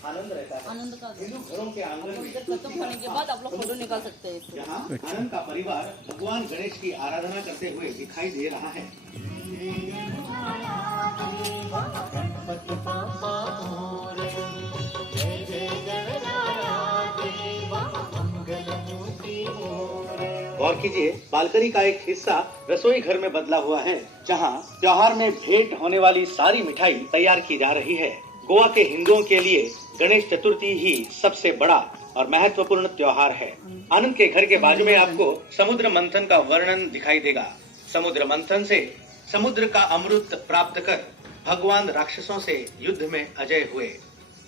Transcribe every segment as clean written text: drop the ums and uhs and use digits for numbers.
आनंद रहता है। आनंद का हिंदू घरों के आंगन में खत्म होने के बाद आप लोग फोटो निकाल सकते हैं। यहाँ आनंद का परिवार भगवान गणेश की आराधना करते हुए दिखाई दे रहा है। गौर कीजिए, बालकनी का एक हिस्सा रसोई घर में बदला हुआ है, जहां त्योहार में भेंट होने वाली सारी मिठाई तैयार की जा रही है। गोवा के हिंदुओं के लिए गणेश चतुर्थी ही सबसे बड़ा और महत्वपूर्ण त्योहार है। आनंद के घर के बाजू में आपको समुद्र मंथन का वर्णन दिखाई देगा। समुद्र मंथन से समुद्र का अमृत प्राप्त कर भगवान राक्षसों से युद्ध में अजय हुए।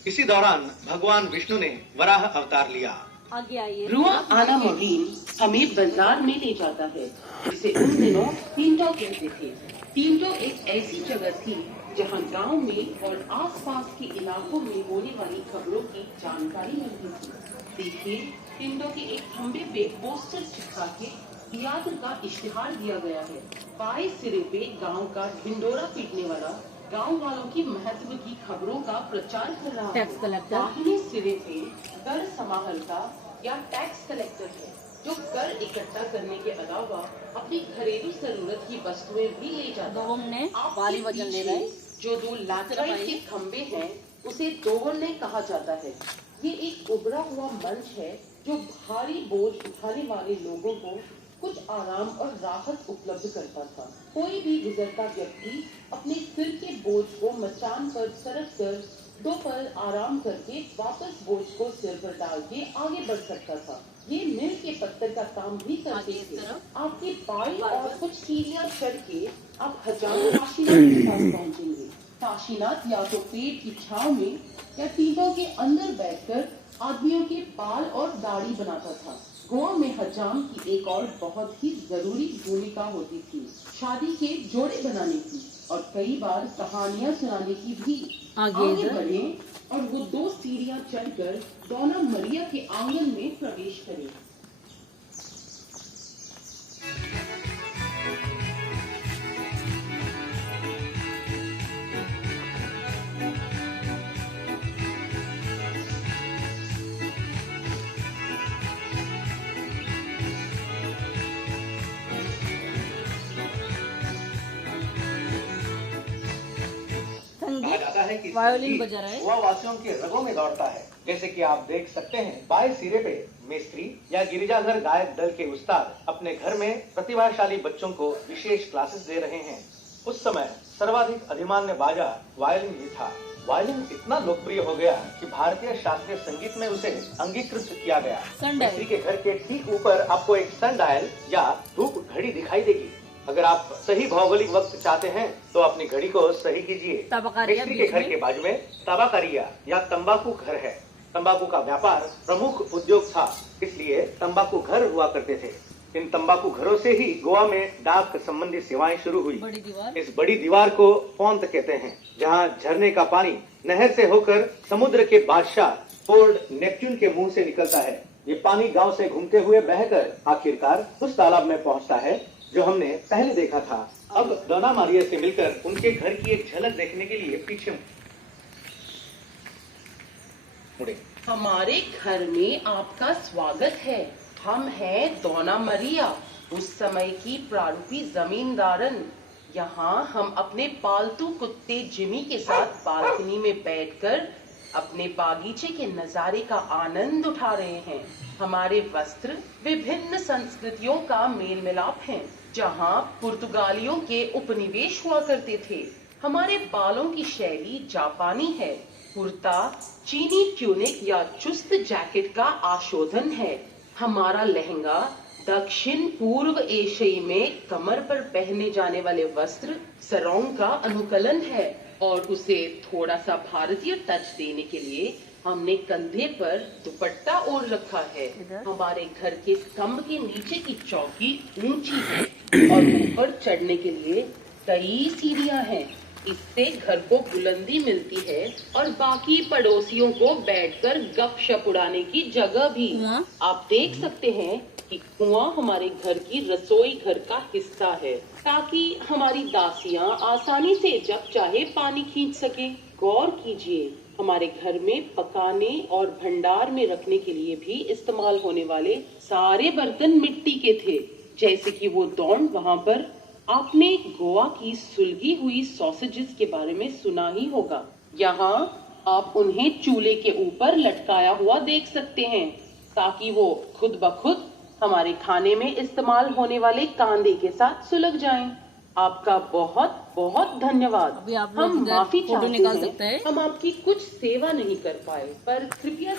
इसी दौरान भगवान विष्णु ने वराह अवतार लिया। आगे आइए। रुआ आना मरीन हमें बाजार में ले जाता है, जिसे उन दिनों टींटो कहते थे। टींटो एक ऐसी जगह थी जहां गांव में और आसपास के इलाकों में होने वाली खबरों की जानकारी मिलती थी। देखिए, टींटो के एक खंबे पे पोस्टर चिपका के थिएटर का इश्तिहार दिया गया है। बाएं सिरे पे गांव का ढिंडोरा पीटने वाला गांव वालों की महत्व की खबरों का प्रचार कर रहा है। Tax collector. दाहिने सिरे पे कर समाहर्ता या टैक्स कलेक्टर है, जो कर इकट्ठा करने के अलावा अपनी घरेलू जरूरत की वस्तुएं भी ले जाता है। भारी वजन ले रहा है। जो दो लैटराइट के खंबे हैं, उसे दोवरने कहा जाता है। ये एक उभरा हुआ मंच है जो भारी बोझ उठाने वाले लोगों को कुछ आराम और राहत उपलब्ध करता था। कोई भी गुजरता व्यक्ति अपने सिर के बोझ को मचान पर सरक कर दो पल आराम करके वापस बोझ को सिर पर डाल के आगे बढ़ सकता था। ये मिल के पत्थर का काम भी करते थे। आपके बाई और कुछ सीढ़ियां चढ़ के आप हजारों काशीनाथ के पास पहुंचेंगे। काशीनाथ या तो पेड़ की छांव में या टीलों के अंदर बैठकर आदमियों के बाल और दाढ़ी बनाता था। गोवा में हजाम की एक और बहुत ही जरूरी भूमिका होती थी, शादी के जोड़े बनाने की और कई बार कहानियां सुनाने की भी। आगे बढ़े और वो दो सीढ़ियां चढ़कर दोना मरिया के आंगन में प्रवेश करें। कहा जाता है कि वायोलिन बजा रहा है। गोवा वासियों के रगों में दौड़ता है। जैसे कि आप देख सकते हैं, बाएं सिरे पे मिस्त्री या गिरिजाघर गायक दल के उस्ताद अपने घर में प्रतिभाशाली बच्चों को विशेष क्लासेस दे रहे हैं। उस समय सर्वाधिक अधिमान्य बाजा वायोलिन ही था। वायोलिन इतना लोकप्रिय हो गया कि भारतीय शास्त्रीय संगीत में उसे अंगीकृत किया गया। मिस्त्री के घर के ठीक ऊपर आपको एक सन डायल या धूप घड़ी दिखाई देगी। अगर आप सही भौगोलिक वक्त चाहते हैं तो अपनी घड़ी को सही कीजिए। मिस्त्री के घर के बाजू में ताबाकारिया या तंबाकू घर है। तंबाकू का व्यापार प्रमुख उद्योग था, इसलिए तंबाकू घर हुआ करते थे। इन तंबाकू घरों से ही गोवा में डाक संबंधी सेवाएं शुरू हुई। इस बड़ी दीवार को पोंत कहते हैं, जहां झरने का पानी नहर से होकर समुद्र के बादशाह फोर्ड नेपच्यून के मुंह से निकलता है। ये पानी गांव से घूमते हुए बहकर आखिरकार उस तालाब में पहुंचता है जो हमने पहले देखा था। अब दोना मारिया से मिलकर उनके घर की एक झलक देखने के लिए पीछे मुड़े। हमारे घर में आपका स्वागत है। हम हैं दोना मरिया, उस समय की प्रारूपी जमींदारन। यहाँ हम अपने पालतू कुत्ते जिमी के साथ बालकनी में बैठकर अपने बागीचे के नजारे का आनंद उठा रहे हैं। हमारे वस्त्र विभिन्न संस्कृतियों का मेल मिलाप है, जहाँ पुर्तगालियों के उपनिवेश हुआ करते थे। हमारे बालों की शैली जापानी है। कुर्ता चीनी ट्यूनिक या चुस्त जैकेट का आशोधन है। हमारा लहंगा दक्षिण पूर्व एशिया में कमर पर पहने जाने वाले वस्त्र सरोंग का अनुकलन है और उसे थोड़ा सा भारतीय टच देने के लिए हमने कंधे पर दुपट्टा ओढ़ रखा है। हमारे घर के स्तंभ के नीचे की चौकी ऊंची है और ऊपर चढ़ने के लिए कई सीढ़ियां हैं। इससे घर को बुलंदी मिलती है और बाकी पड़ोसियों को बैठकर गपशप उड़ाने की जगह भी। आप देख सकते हैं कि कुआं हमारे घर की रसोई घर का हिस्सा है, ताकि हमारी दासियां आसानी से जब चाहे पानी खींच सके। गौर कीजिए, हमारे घर में पकाने और भंडार में रखने के लिए भी इस्तेमाल होने वाले सारे बर्तन मिट्टी के थे, जैसे कि वो दौंड वहाँ पर। आपने गोवा की सुलगी हुई सॉसेजेस के बारे में सुना ही होगा। यहाँ आप उन्हें चूल्हे के ऊपर लटकाया हुआ देख सकते हैं, ताकि वो खुद ब खुद हमारे खाने में इस्तेमाल होने वाले कांदे के साथ सुलग जाएं। आपका बहुत बहुत धन्यवाद। अभी आप लोग हम इधर माफी फोटो चाहते निकाल सकते हैं, हैं। हम आपकी कुछ सेवा नहीं कर पाए, पर कृपया